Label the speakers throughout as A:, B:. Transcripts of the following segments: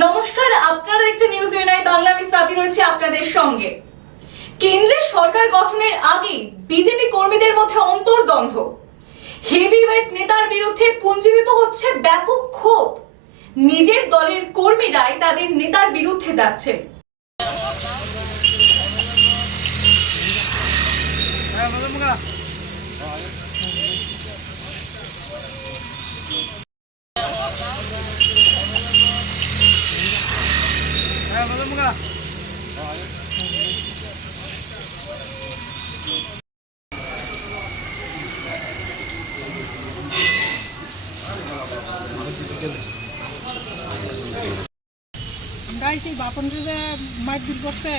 A: নমস্কার, আপনারা দেখছেন নিউজ ইউনাইট বাংলা আমি স্বাতি রয়েছে আপনাদের সঙ্গে। কেন্দ্রের সরকার গঠনের আগে বিজেপি কর্মীদের মধ্যে অন্তর্দ্বন্দ্ব। হেভিওয়েট নেতার বিরুদ্ধে পুঞ্জীবিত হচ্ছে ব্যাপক ক্ষোভ। নিজের দলের কর্মীরাই তাদের নেতার বিরুদ্ধে যাচ্ছেন।
B: গাই সেই বাপনরে যে মারপিট করছে,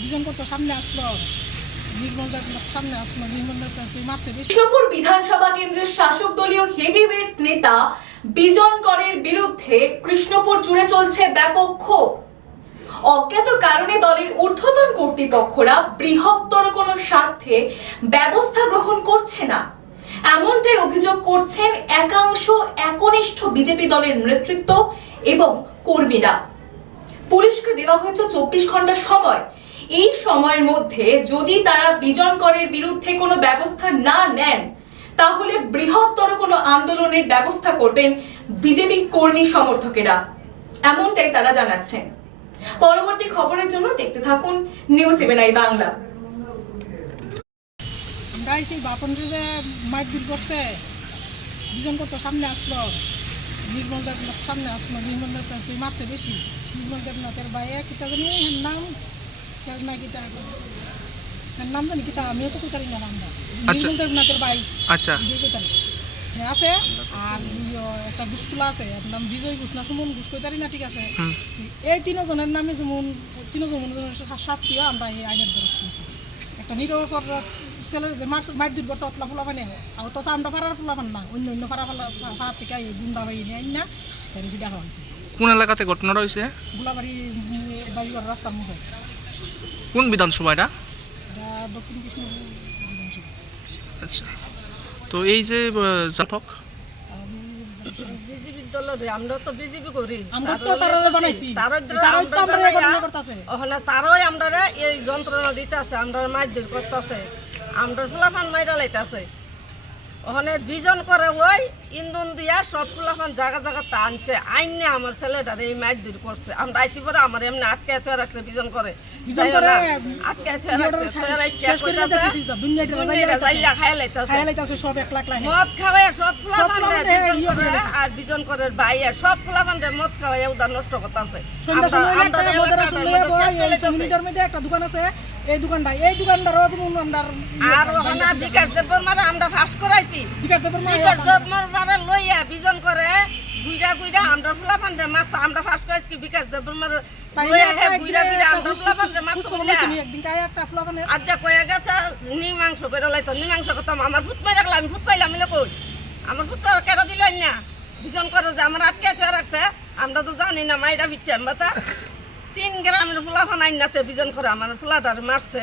B: বিজন কত সামনে আসলো
A: কৃষ্ণপুর বিধানসভা কেন্দ্রের শাসক দলীয় হেভিওয়েট নেতা বিজন করের বিরুদ্ধে কৃষ্ণপুর জুড়ে চলছে ব্যাপক ক্ষোভ। অজ্ঞাত কারণে দলের ঊর্ধ্বতন কর্তৃপক্ষরা বৃহত্তর কোনো স্বার্থে ব্যবস্থা গ্রহণ করছে না। এমনটাই অভিযোগ করছেন একাংশ একনিষ্ঠ বিজেপি দলের নেতৃত্ব এবং কর্মীরা। পুলিশকে দেওয়া হয়েছে চব্বিশ ঘণ্টা সময়। এই সময়ের মধ্যে যদি তারা বিজন করের বিরুদ্ধে কোনো ব্যবস্থা না নেন, তাহলে বৃহত্তর কোনো আন্দোলনের ব্যবস্থা করবেন বিজেপি কর্মী সমর্থকেরা। এমনটাই তারা জানাচ্ছেন। পরবর্তী খবরের জন্য দেখতে থাকুন নিউজ সেভেন আই বাংলা
B: গাই সেই বাপনরে যে মারপিট করছে বিজন কত সামনে আসলো? নির্মল সামনে আসলো নির্মল তুই মারছে বেশি। নির্মল দেবনাথের বাইরে কিতা জানি এর নাম? তার না কিতা? নাম জানি কিতা? আমিও তো কইতারি না নামটা। নির্মল দেবনাথের বাই
C: আচ্ছা।
B: আছে। আর ইয়ো একটা ঘুষতলা আছে। এর নাম বিজয় ঘোষ না সুমন ঘোষ কইতারি না ঠিক আছে। এই তিনজনের নামে যেমন তিনজনের শাস্তিও আমরা এই আইনের দ্বারা করছি একটা নিরপর ছেলের যে মার মারধর করছে অতলা ফুলা পানি আর তো আমরা পাড়ার ফুলা পান না অন্য অন্য পাড়া ফালা পাড়ার থেকে এই গুন্ডা বাড়ি নিয়ে না এর বিদা হয়েছে।
C: কোন এলাকাতে ঘটনাটা হয়েছে
B: গুলাবাড়ি বাড়িঘর রাস্তার মুখে
C: কোন বিধানসভা এটা?
B: এটা দক্ষিণ কৃষ্ণপুর বিধানসভা।
C: আচ্ছা। তো এই যে জাতক?
D: বিজেপি দলের আমরা তো বিজেপি করি।
B: আমরা তো তারা বানাইছি।
D: তারা
B: তারা তো আমরা এই যন্ত্রণা করতেছে।
D: ওখানে তারই আমরা এই যন্ত্রণা দিতেছে আমরা মারধর করতেছে। আমরা ফুলাফান মাইরা লাইতেছে। ওখানে বিজন করে ওই ইন্ধন দিয়া সব ফুলাফান জায়গা জায়গা টানছে। আইনে আমার ছেলেটার এই মারধর করছে। আমরা আইছি পরে আমার এমনি আটকে থুয়ে রাখছে বিজন করে। আটকে থুয়ে রাখছে মদ খাওয়াই সব ফুলাফান
B: ফুলাফান।
D: আর বিজন করে বাইয়া সব ফুলাফান রে মদ খাওয়াই উদার নষ্ট করতেছে।
B: একটা দোকান আছে এই দোকানটা এই দোকানটারও যেমন আমরা
D: আর ওখানে বিকাশ দেবর মারে আমরা ফাঁস করাইছি।
B: বিকাশ দেবের
D: বিকাশ দেবর মারে লইয়া বিজন করে গুইরা গুইরা আমরা ফুলাফান রে মাত্র আমরা ফাঁস করাইছি বিকাশ দেবর মারে আমরা ফুট পাইলাম কই? আমার ফুট কেটে দিল না। বিজন করে যে আমার আটকে রাখছে আমরা তো জানি না মাইরা বিচ্ছে আমরা তা তিন গ্রামের ফুলাফান আইনাতে বিজন করে আমার ফুলাটার মারছে।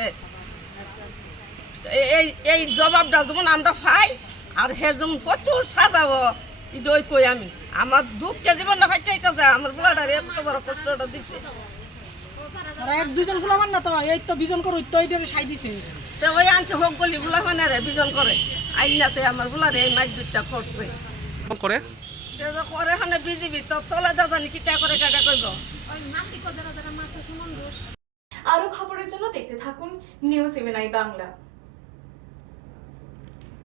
D: এই- এই এই জবাবটা যেমন আমরা পাই আর হে যেমন প্রচুর সাজাবো ইদই কই আমি। আমার দুঃখকে জীবন না ফাইটাইতেছে আমার ফুলাটার এত বড় কষ্টটা দিছে।
B: এক দুইজন ফ্লাফান না তো এই তো বিজন করো তো এইটারে সাই দিছে।
D: তো ওই আনছে হোক গলি ফুলাফানে রে বিজন করে আইনাতে আমার ফুলারে এই মাইক দুইটা করছে
C: করে?
D: করে এখানে বিজিবি তো তলে যা জানি কিটা করে কাটা করব
A: আরও খবরের জন্য দেখতে থাকুন নিউজ আই বাংলা।